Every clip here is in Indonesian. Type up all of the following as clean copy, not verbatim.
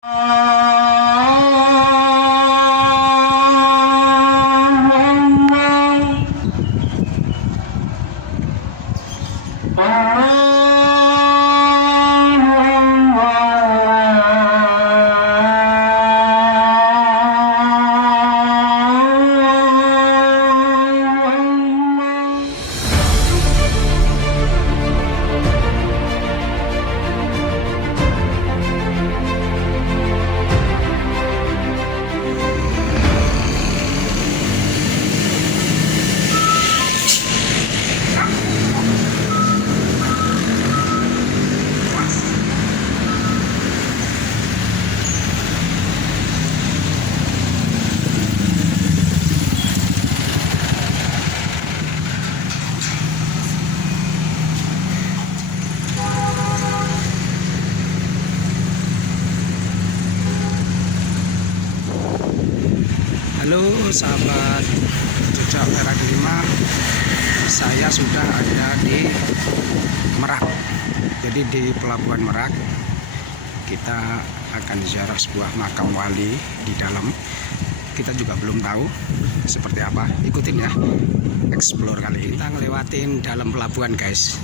Halo sahabat Jejak Merah Delima, saya sudah ada di Merak. Jadi di Pelabuhan Merak kita akan ziarah sebuah makam wali di dalam. Kita juga belum tahu seperti apa. Ikutin ya, explore kali ini. Kita ngelewatin dalam pelabuhan guys.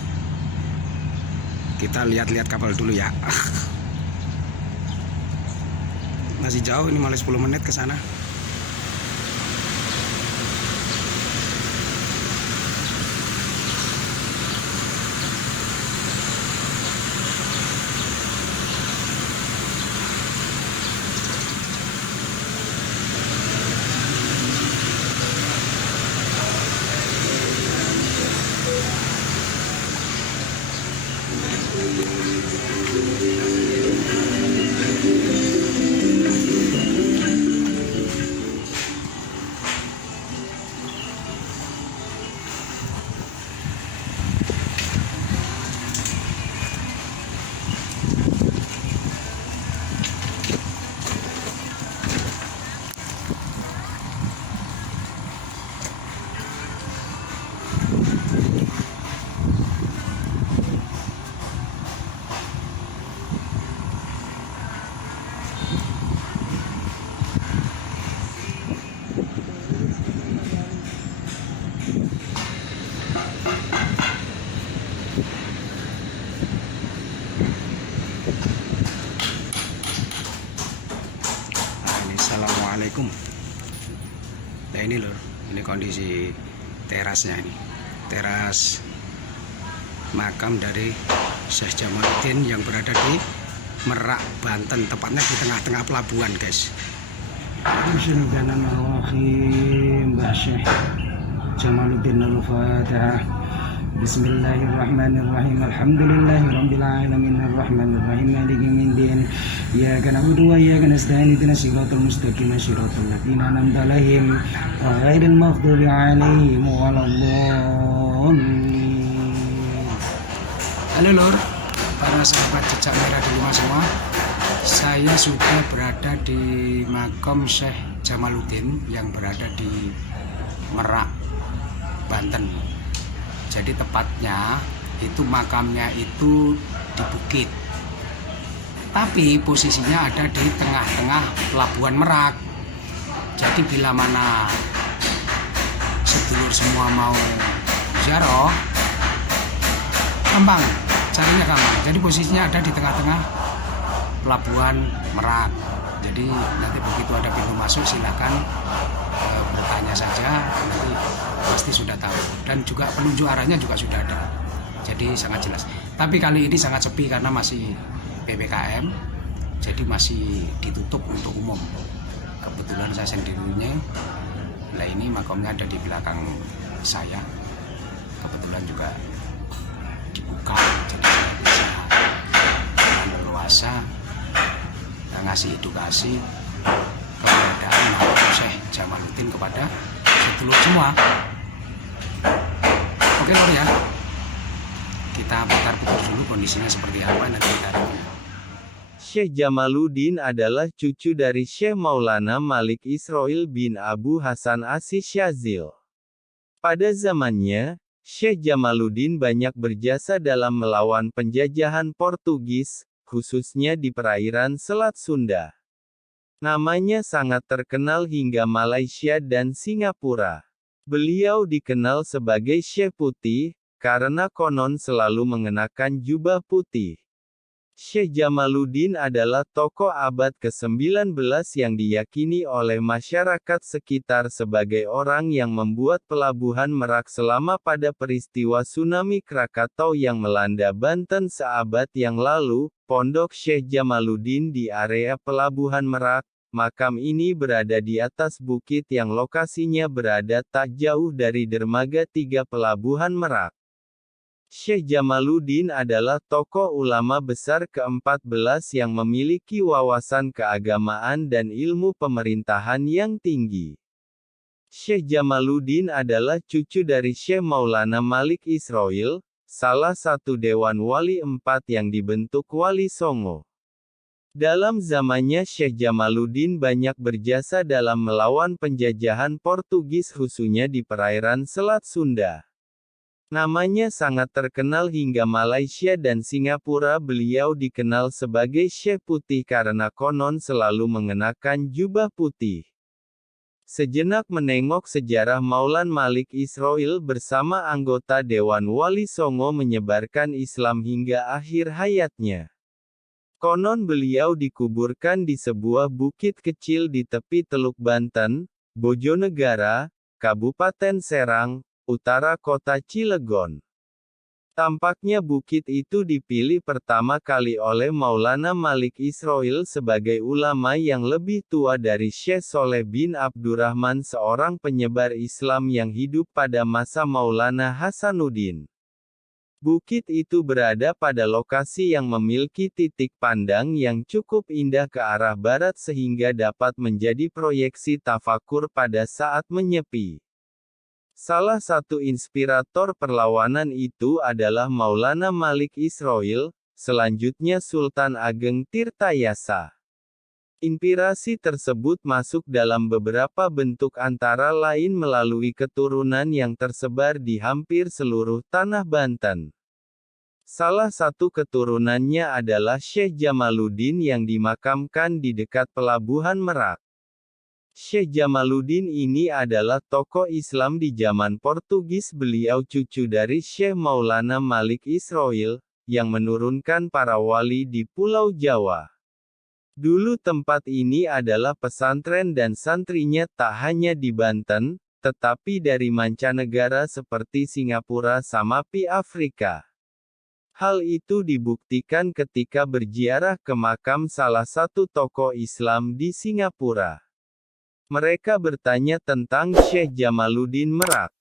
Kita lihat-lihat kapal dulu ya. Masih jauh, ini malah 10 menit ke sana. Assalamualaikum. Nah ini loh, ini kondisi terasnya ini. Teras makam dari Syekh Jamaluddin yang berada di Merak, Banten, tepatnya di tengah-tengah pelabuhan guys. Bismillahirrahmanirrahim. Syekh Jamaluddin Al-Fatihah. Bismillahirrahmanirrahim. Alhamdulillahirabbil alamin arrahmanirrahim maliki yaumiddin. Iyyaka na'budu wa iyyaka nasta'in ihdinas siratal mustaqim siratal ladzina an'amta 'alaihim ghairil maghdubi 'alaihim waladdallin. Halo lor, para sahabat Jejak Merah Delima semua. Saya sudah berada di makam Syekh Jamaluddin yang berada di Merak, Banten. Jadi tepatnya itu makamnya itu di bukit, tapi posisinya ada di tengah-tengah pelabuhan Merak. Jadi bila mana sedulur semua mau ziarah, gampang, carinya gampang. Jadi posisinya ada di tengah-tengah pelabuhan Merak. Jadi nanti begitu ada pintu masuk silakan bertanya saja, nanti pasti sudah tahu, dan juga penunjuk arahnya juga sudah ada, jadi sangat jelas. Tapi kali ini sangat sepi karena masih PPKM, jadi masih ditutup untuk umum. Kebetulan saya sendirinya, nah ini makamnya ada di belakang saya, kebetulan juga dibuka, jadi saya bisa leluasa ngasih edukasi keberadaan makam Syekh Jamaluddin kepada sedulur semua. Oke lor ya, kita putar-putar dulu kondisinya seperti apa, nanti kita review. Syekh Jamaluddin adalah cucu dari Syekh Maulana Malik Israil bin Abu Hasan As-Syazili. Pada zamannya, Syekh Jamaluddin banyak berjasa dalam melawan penjajahan Portugis, khususnya di perairan Selat Sunda. Namanya sangat terkenal hingga Malaysia dan Singapura. Beliau dikenal sebagai Syekh Putih, karena konon selalu mengenakan jubah putih. Syekh Jamaluddin adalah tokoh abad ke-19 yang diyakini oleh masyarakat sekitar sebagai orang yang membuat pelabuhan Merak selama pada peristiwa tsunami Krakatau yang melanda Banten seabad yang lalu. Pondok Syekh Jamaluddin di area pelabuhan Merak. Makam ini berada di atas bukit yang lokasinya berada tak jauh dari dermaga 3 pelabuhan Merak. Syekh Jamaluddin adalah tokoh ulama besar ke-14 yang memiliki wawasan keagamaan dan ilmu pemerintahan yang tinggi. Syekh Jamaluddin adalah cucu dari Syekh Maulana Malik Israil, salah satu Dewan Wali 4 yang dibentuk Wali Songo. Dalam zamannya Syekh Jamaluddin banyak berjasa dalam melawan penjajahan Portugis khususnya di perairan Selat Sunda. Namanya sangat terkenal hingga Malaysia dan Singapura. Beliau dikenal sebagai Syekh Putih karena konon selalu mengenakan jubah putih. Sejenak menengok sejarah Maulan Malik Israil bersama anggota Dewan Wali Songo menyebarkan Islam hingga akhir hayatnya. Konon beliau dikuburkan di sebuah bukit kecil di tepi Teluk Banten, Bojonegara, Kabupaten Serang, utara kota Cilegon. Tampaknya bukit itu dipilih pertama kali oleh Maulana Malik Israil sebagai ulama yang lebih tua dari Syekh Soleh bin Abdurrahman, seorang penyebar Islam yang hidup pada masa Maulana Hasanuddin. Bukit itu berada pada lokasi yang memiliki titik pandang yang cukup indah ke arah barat sehingga dapat menjadi proyeksi tafakur pada saat menyepi. Salah satu inspirator perlawanan itu adalah Maulana Malik Israil, selanjutnya Sultan Ageng Tirtayasa. Inspirasi tersebut masuk dalam beberapa bentuk antara lain melalui keturunan yang tersebar di hampir seluruh tanah Banten. Salah satu keturunannya adalah Syekh Jamaluddin yang dimakamkan di dekat pelabuhan Merak. Syekh Jamaluddin ini adalah tokoh Islam di zaman Portugis. Beliau cucu dari Syekh Maulana Malik Israil, yang menurunkan para wali di Pulau Jawa. Dulu tempat ini adalah pesantren dan santrinya tak hanya di Banten, tetapi dari mancanegara seperti Singapura sama Afrika. Hal itu dibuktikan ketika berziarah ke makam salah satu tokoh Islam di Singapura. Mereka bertanya tentang Syekh Jamaluddin Merak.